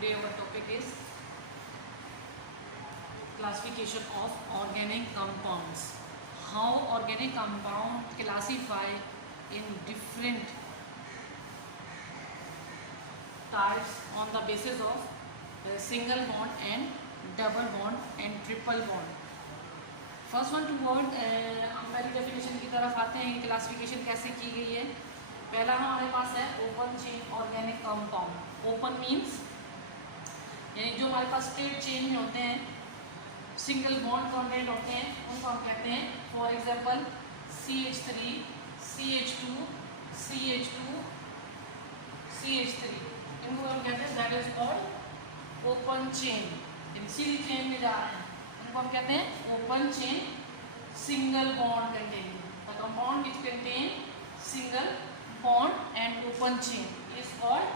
Today our topic is classification of organic compounds. How organic compound classify in different types on the basis of single bond and double bond and triple bond. First one two word हमारी definition की तरफ आते हैं कि classification कैसे की गई है. पहला हमारे पास है open chain organic compound. Open means यानी जो हमारे पास स्ट्रेट चेन में होते हैं, सिंगल बॉन्ड कॉन्टेंट होते हैं, उनको हम कहते हैं for example CH3, CH2, CH2, CH3. इनको हम कहते हैं that is called open chain. Sidhi chain में जा रहे हैं, इनको हम कहते हैं open chain single bond containing. The compound which contain single bond and open chain is called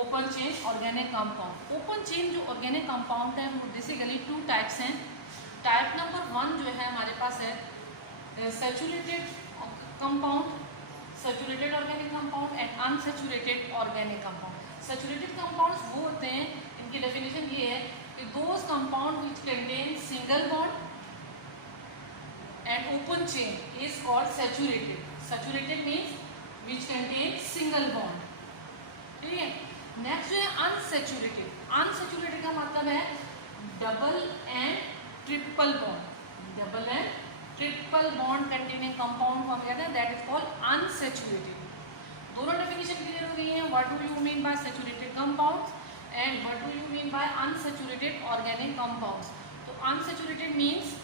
open chain organic compound. Open chain जो ऑर्गेनिक कंपाउंड है वो बेसिकली टू टाइप्स हैं. टाइप नंबर 1 जो है हमारे पास है saturated compound, saturated organic compound and unsaturated organic compound. Saturated compounds वो होते हैं, इनकी डेफिनेशन ये है कि those compound which contain single bond and open chain is called saturated. Saturated means which contain single bond. ठीक है. नेक्स्ट जो है अनसैचुरेटेड. अनसैचुरेटेड का मतलब है double and triple bond. Double and triple bond containing compound को हम कहते हैं दैट इज कॉल्ड अनसैचुरेटेड. दोनों डेफिनेशन क्लियर हो गई है. What do you mean by saturated compounds and what do you mean by unsaturated organic compounds. तो unsaturated means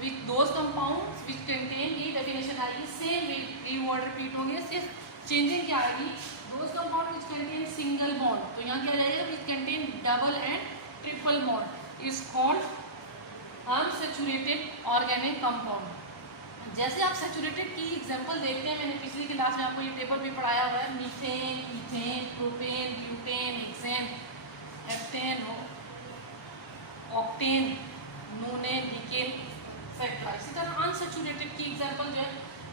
with those compounds which contain, ये डेफिनेशन आएगी सेम वर्ड रिपीट होंगे, सिर्फ changing क्या आएगी, those compounds which contain single bond. तो यहाँ क्या रहेगा, which contain double and triple bond is called unsaturated organic compound. जैसे आप सैचुरेटेड की एग्जांपल देखते हैं, मैंने पिछली क्लास में आपको ये टेबल भी पढ़ाया हुआ है. Methane, ethane, propane, butane, hexane, heptane, octane, nonane, निकेन, एक्सेट्रा. इसी तरह अनसैचुरेटेड की एग्जांपल जो है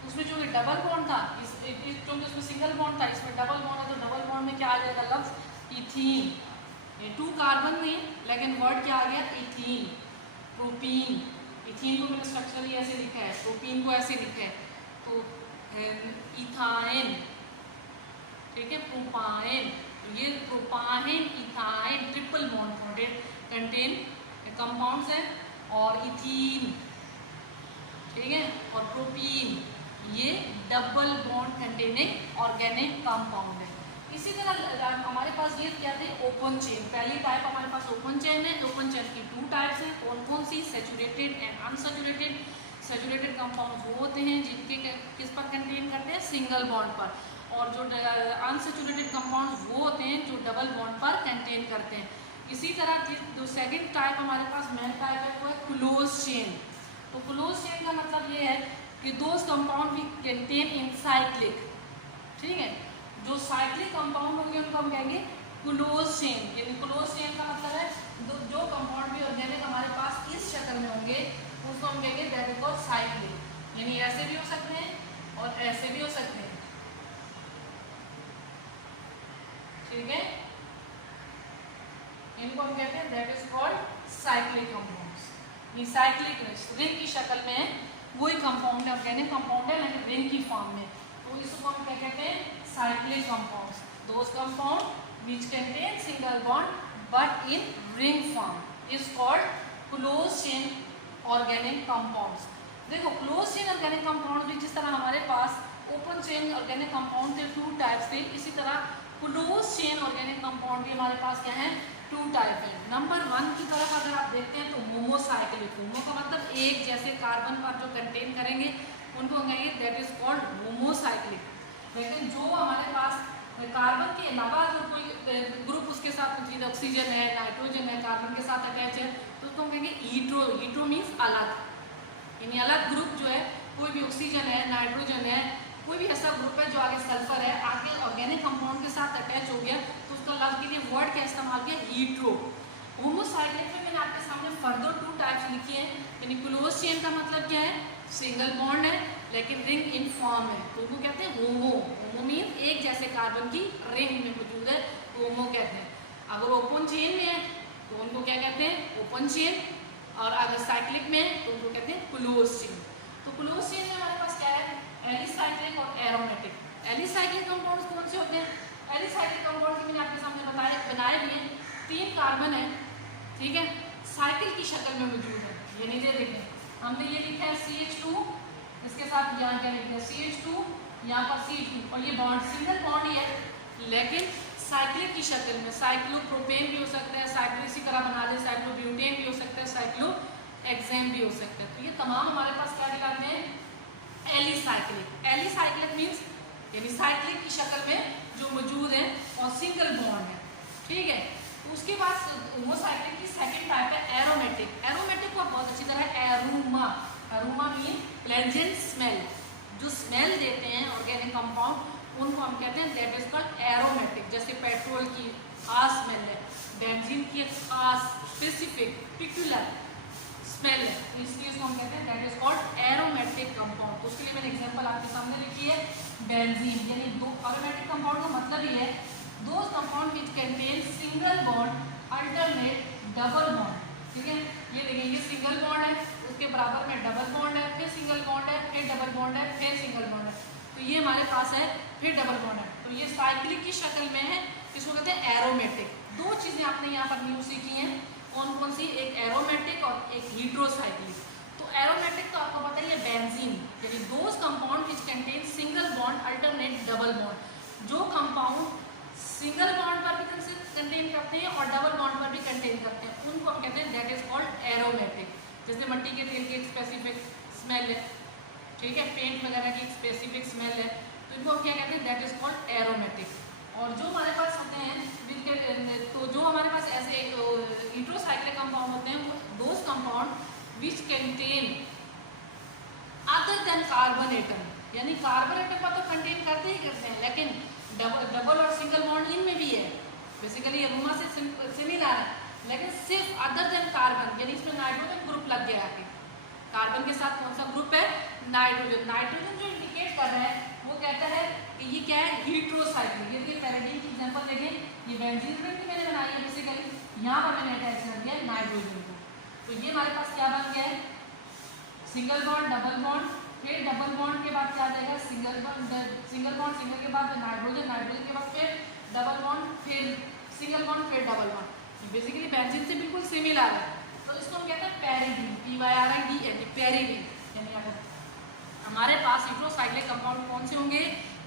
उसमें जो डबल बॉन्ड था, क्योंकि उसमें सिंगल बॉन्ड था, इसमें डबल बॉन्ड है, तो डबल बॉन्ड में क्या आ जाएगा लफ्ज इथीन. ये 2 कार्बन में लेकिन वर्ड क्या आ गया इथीन. प्रोपीन, इथीन को मैंने स्ट्रक्चरली ऐसे लिखा है, प्रोपीन को ऐसे लिखा है, तो इथाइन. ठीक है. प्रोपाइन, ये propyne, ethyne triple bond contain compounds है. और इथीन, ठीक है, और प्रोपीन ये double bond containing organic compound है. इसी तरह हमारे पास ये क्या थे ओपन चेन. पहली टाइप हमारे पास ओपन चेन है. ओपन चेन की 2 टाइप्स हैं. कौन कौन सी, saturated and unsaturated. Saturated compound वो होते हैं जिनके किस पर कंटेन करते हैं, सिंगल बॉन्ड पर. और जो अनसैचुरेटेड कंपाउंड वो होते हैं जो डबल बॉन्ड पर कंटेन करते हैं. इसी तरह जो सेकंड टाइप हमारे पास मेन टाइप है वो है क्लोज चेन. तो क्लोज चेन का मतलब ये है कि दोज कंपाउंड भी कंटेन इन साइक्लिक. ठीक है. जो साइक्लिक कंपाउंड होंगे उनको हम कहेंगे क्लोज चेन. यानी क्लोज चेन का मतलब है जो कंपाउंड भी ऑर्गेनिक हमारे पास इस शक्ल में होंगे उसको हम कहेंगे दैट इज कॉल्ड साइक्लिक. यानी ऐसे भी हो सकते हैं और ऐसे भी हो सकते हैं. ठीक है. इनको हम कहते हैं that is called cyclic compounds. ये साइक्लिक रिंग की शक्ल में है, वही कंपाउंड है, ऑर्गेनिक कंपाउंड है लेकिन रिंग की फॉर्म में. तो इसको हम क्या कहते हैं, cyclic compounds. Those compound which contain single bond but in ring form is called close chain organic compounds. देखो क्लोज चेन ऑर्गेनिक कंपाउंड भी जिस तरह हमारे पास ओपन चेन ऑर्गेनिक कंपाउंड थे 2 टाइप्स थे, इसी तरह क्लोज चेन ऑर्गेनिक कंपाउंड भी हमारे पास क्या है, 2 टाइप है. नंबर 1 की तरफ अगर आप देखते हैं तो होमोसाइक्लिक. होमो का मतलब एक जैसे कार्बन पर जो कंटेन करेंगे उनको हम कहेंगे दैट इज कॉल्ड होमोसाइक्लिक. लेकिन जो हमारे पास कार्बन के अलावा जो कोई ग्रुप उसके साथ ऑक्सीजन है, नाइट्रोजन है, कार्बन के साथ अटैच है, तो उसको हम कहेंगे हीट्रो. हीट्रो मीन्स अलग. यानी अलग ग्रुप जो है, कोई भी ऑक्सीजन है, नाइट्रोजन है, कोई भी ऐसा ग्रुप है जो आगे सल्फर है, आगे ऑर्गेनिक कंपाउंड के साथ अटैच हो गया, तो उसका लफ्ज के लिए वर्ड क्या इस्तेमाल किया, हीट्रो. होमोसाइक्लिक में मैंने आपके सामने फर्दर 2 टाइप्स लिखी है. यानी क्लोज चेन का मतलब क्या है, सिंगल बॉन्ड है लेकिन रिंग इन फॉर्म है, तो वो कहते हैं होमो. होमो मीन एक जैसे कार्बन की रिंग में मौजूद है, होमो कहते हैं. अगर ओपन चेन में है तो उनको क्या कहते हैं, ओपन चेन, और अगर साइक्लिक में है तो उनको कहते हैं क्लोज चेन। तो क्लोज चेन में हमारे पास क्या है, एलिसाइक्लिक और एरोमेटिक। एलिसाइक्लिक कंपाउंड्स कौन से होते हैं, एलिसाइक्लिक कंपाउंड मैंने आपके सामने बनाए भी हैं, 3 कार्बन है, ठीक है, साइकिल की शक्ल में मौजूद है। ये नीचे देखें हमने ये लिखा है CH2, इसके साथ यहाँ क्या लिखा है CH2, यहाँ पर CH2, और ये बॉन्ड सिंगल बॉन्ड ही है, लेकिन साइक्लिक की शक्ल में। साइक्लोप्रोपेन भी हो सकता है, साइक्लो इसी तरह बना दे, साइक्लोब्यूटेन भी हो सकता है, साइक्लोहेक्सेन भी हो सकता है। तो ये तमाम हमारे पास क्या दिखाते हैं, एलिसाइक्लिक। एलिसाइक्लिक मीन्स यानी साइक्लिक की शक्ल में जो मौजूद है और सिंगल बॉन्ड है, ठीक है। तो उसके बाद होमोसाइक्लिक की सेकंड टाइप है एरोमेटिक। एरोमेटिक को बहुत अच्छी तरह aroma, aroma mean pleasant smell, जो स्मेल देते हैं ऑर्गेनिक कंपाउंड उनको हम कहते हैं दैट इज कॉल्ड एरोमेटिक। जैसे पेट्रोल की खास स्मेल है, बेंजीन की खास स्पेसिफिक पिक्युलर स्मेल है, तो इसलिए इसको हम कहते हैं that is called aromatic compound. तो उसके लिए मैंने एग्जांपल आपके सामने लिखी है, बेंजीन यानी दो एरोमेटिक कंपाउंड का मतलब ही है those compound which contain single bond alternate double bond, ठीक है। ये देखिए ये सिंगल बॉन्ड है, उसके बराबर में डबल बॉन्ड है, फिर सिंगल बॉन्ड है, फिर डबल बॉन्ड है, फिर सिंगल बॉन्ड है, तो ये हमारे पास है, फिर डबल बॉन्ड है, तो ये साइक्लिक की शक्ल में है, इसको कहते हैं एरोमेटिक। 2 चीजें आपने यहाँ पर न्यू सीखी हैं, कौन कौन सी, एक एरोमेटिक और एक हीड्रोसाइक्लिक। तो एरोमेटिक तो आपको पता ही है बेंजीन, यानी those compound which contain single bond alternate double bond, जो कंपाउंड सिंगल बॉन्ड पर भी कंटेन करते हैं और डबल बॉन्ड पर भी कंटेन करते हैं, उनको हम कहते हैं दैट इज कॉल्ड एरोमेटिक। जैसे मिट्टी के तेल की एक स्पेसिफिक स्मेल है, ठीक है, पेंट वगैरह की एक स्पेसिफिक स्मेल है, तो इनको हम क्या कहते हैं दैट इज कॉल्ड एरोमेटिक। और जो हमारे पास होते हैं तो जो हमारे पास ऐसे हीट्रोसाइक्लिक कंपाउंड होते हैं, वो those compound which contain other than carbon atom, यानी कार्बन एटम पर तो कंटेन करते ही करते हैं, लेकिन डबल और सिंगल बॉन्ड इनमें भी है, बेसिकली अरोमा से सिमिलर है, लेकिन सिर्फ अदर देन कार्बन, यानी इसमें नाइट्रोजन ग्रुप लग गया है। कार्बन के साथ कौन सा ग्रुप है, नाइट्रोजन। नाइट्रोजन जो इंडिकेट कर रहा है वो कहता है कि ये क्या है, हीट्रोसाइक्लिक। ये देखिए पैराडाइन की एग्जांपल देखें, ये बेंजीन रिंग मैंने बनाई है बेसिकली, यहाँ पर मैंने अटैच कर दिया नाइट्रोजन को, तो ये हमारे पास क्या बन गया है, सिंगल बॉन्ड डबल बॉन्ड, फिर डबल बॉन्ड के बाद क्या आ जाएगा, सिंगल बॉन्ड, सिंगल के बाद नाइट्रोजन, नाइट्रोजन के बाद फिर डबल बॉन्ड, फिर सिंगल बॉन्ड, फिर डबल बॉन्ड। बेसिकली बेंजीन से बिल्कुल सिमिलर है, तो इसको हम कहते हैं पैरिडीन, PYRIDN, पैरिडीन। यानी अगर हमारे पास हीट्रोसाइक्लिक कंपाउंड कौन से होंगे,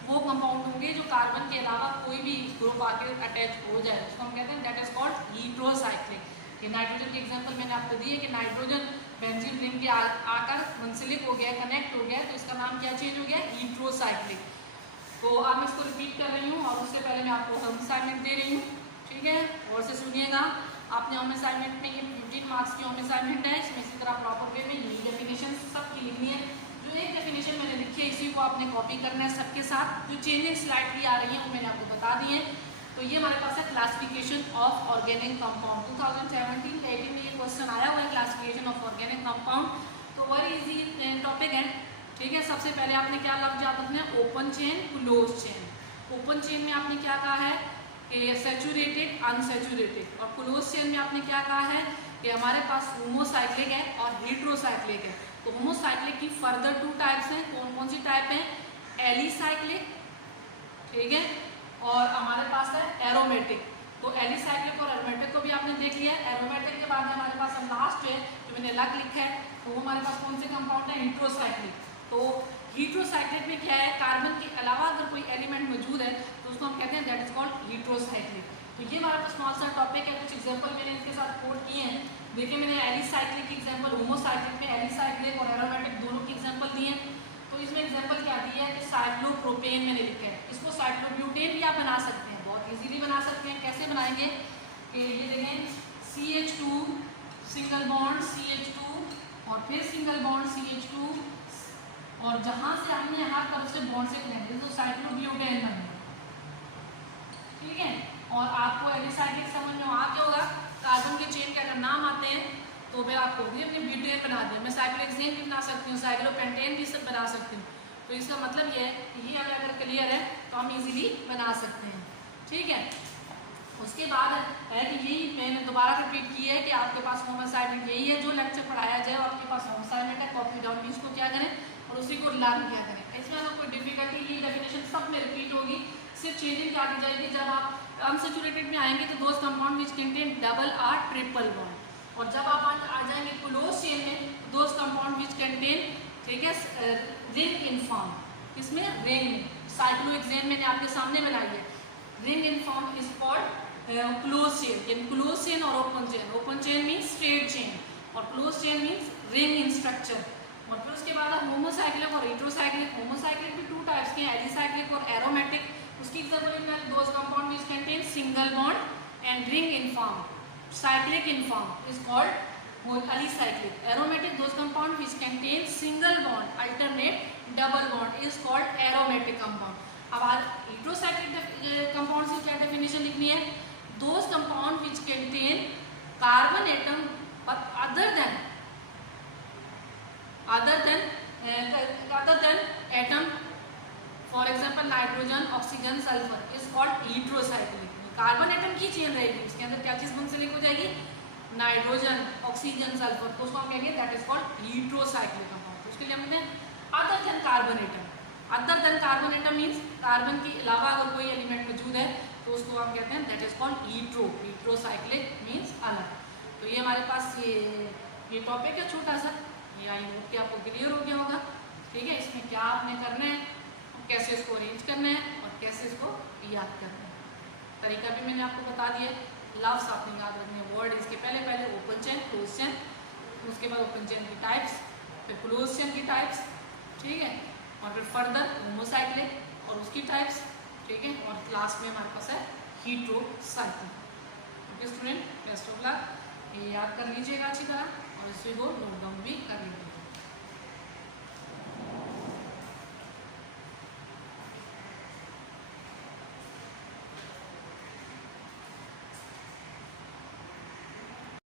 वो कंपाउंड होंगे जो कार्बन के अलावा कोई भी ग्रुप आके अटैच हो जाए, उसको हम कहते हैं दैट इज कॉल्ड हीट्रोसाइक्लिक। ये नाइट्रोजन की एग्जांपल मैंने आपको दी है कि नाइट्रोजन बेंजीन रिंग के आकर मुंसलिक हो गया, कनेक्ट हो गया, तो इसका नाम क्या चेंज हो गया, हीट्रोसाइक्लिक। तो अब मैं इसको रिपीट कर रही हूँ और उससे पहले मैं आपको होम असाइनमेंट दे रही हूँ, ठीक है, और से सुनिएगा। आपने होम असाइनमेंट में ये 15 मार्क्स की होम असाइनमेंट है, इसमें इसी तरह प्रॉपर वे में यही डेफिनेशन सबकी लिखनी है। जो एक डेफिनेशन मैंने लिखी है इसी को आपने कॉपी करना है सबके साथ। जो चेंजिंग स्लाइड भी आ रही है वो मैंने आपको बता दी है। तो ये हमारे पास है क्लासिफिकेशन ऑफ ऑर्गेनिक कंपाउंड। 2017-18 में ये क्वेश्चन आया हुआ है, क्लासिफिकेशन ऑफ ऑर्गेनिक कंपाउंड। तो वेरी इजी टॉपिक है, ठीक है। सबसे पहले आपने क्या लफ्ज याद रखना है, open chain, close chain. Open chain में आपने क्या कहा है कि सैचुरेटेड, अनसैचुरेटेड, और क्लोज चेन में आपने क्या कहा है कि हमारे पास होमोसाइक्लिक है और हीट्रोसाइक्लिक है। तो होमोसाइक्लिक की फर्दर 2 टाइप्स हैं, कौन कौन सी टाइप है, एलिसाइक्लिक, ठीक है, और हमारे पास है एरोमेटिक। तो एलिसाइक्लिक और एरोमेटिक को भी आपने देख लिया। एरोमेटिक के बाद हमारे पास लास्ट है जो मैंने अलग लिखा है, तो वो हमारे पास कौन से कंपाउंड है, हीट्रोसाइक्लिक। तो हीट्रोसाइक्लिक में क्या है, कार्बन के अलावा अगर कोई एलिमेंट मौजूद है तो उसको हम कहते हैं दैट इज कॉल्ड हीट्रोसाइक्लिक। तो ये हमारे पास स्मॉल सा टॉपिक है, कुछ एग्जांपल मैंने इसके साथ कोट किए हैं। देखिए मैंने एलिसाइक्लिक की एग्जांपल, होमोसाइक्लिक में एलिसाइक्लिक और एरोमेटिक दोनों की एग्जांपल दी है। तो इसमें एग्जांपल क्या दी है कि साइक्लोप्रोपेन मैंने लिखा है, इसको साइक्लोब्यूटेन भी आप बना सकते हैं, बहुत इजीली बना सकते हैं। कैसे बनाएंगे कि ये देखें, CH2 सिंगल बॉन्ड CH2 और फिर सिंगल बॉन्ड CH2, और जहां से हमने हर तरफ से बॉन्ड से कनेक्ट, तो साइक्लोब्यूटेन बनेगा, ठीक है। और आपको एलिसाइक्लिक समझ में आ गया होगा, कार्बन के चेन के अगर नाम आते हैं तो फिर आपको भी अपने ब्यूटेन बना दें। मैं साइक्लोहेक्सेन भी बना सकती हूँ, साइक्लोपेंटेन भी सब बना सकती हूँ। तो इसका मतलब ये है कि ये अगर क्लियर है तो हम इजीली बना सकते हैं, ठीक है। उसके बाद है कि यही मैंने दोबारा रिपीट की है कि आपके पास होम असाइनमेंट यही है, जो लेक्चर पढ़ाया जाए आपके पास होम असाइनमेंट है, कॉपी डाउन की इसको क्या करें और उसी को लर्न क्या करें। इसमें अगर कोई डिफिकल्टी, ये डेफिनेशन सब में रिपीट होगी, सिर्फ चेंजिंग क्या की जाएगी, जब आप अनसैचुरेटेड में आएंगे तो those compound which contain double or triple bond, और जब आप आ जाएंगे क्लोज चेन में दोज कंपाउंड विच कंटेन, ठीक है, रिंग इन फॉर्म, इसमें रिंग साइक्लोहेक्सेन मैंने आपके सामने बनाई है, ring in form is called close chain. In close chain और open chain means straight chain और close chain means ring in structure. और फिर उसके बाद होमोसाइक्लिक और हेटेरोसाइक्लिक, होमोसाइक्लिक भी 2 टाइप्स के हैं, एलिसाइक्लिक और एरोमेटिक। उसकी एग्जांपल में those compound which contain single bond and ring in form, cyclic in form is called alicyclic. Aromatic those compound which contain single bond alternate double bond is called aromatic compound. अब आज heterocyclic compound की क्या definition लिखनी है, those compound which contain carbon atom but other than atom, for example nitrogen, oxygen, sulfur is called heterocyclic। Carbon atom की chain रहेगी, उसके अंदर क्या चीज मुंसलिक हो जाएगी, नाइट्रोजन, ऑक्सीजन, सल्फर, तो उसको हम कहेंगे that is called heterocyclic compound. उसके लिए हमने other than carbon atom, other than carbon atom means carbon के अलावा अगर कोई एलिमेंट मौजूद है तो उसको हम कहते हैं that is called heterocyclic means अलग। तो ये हमारे पास ये टॉपिक है छोटा सा, ये आई होप कि आपको क्लियर हो गया होगा, ठीक है। इसमें क्या आपने करना है, कैसे इसको अरेंज करना है और कैसे इसको याद करना है, तरीका भी मैंने आपको बता दिया। लफ्स आपने याद रखने, वर्ड इसके पहले ओपन चेन, क्लोज चेन, उसके बाद ओपन चेन की टाइप्स, फिर क्लोज चेन की टाइप्स, ठीक है, और फिर फर्दर होमोसाइक्लिक और उसकी टाइप्स, ठीक है, और लास्ट में हमारे पास है heterocyclic. Okay student, best of luck, ये याद कर लीजिएगा अच्छी तरह और इसी को नोट डाउन भी कर लीजिएगा।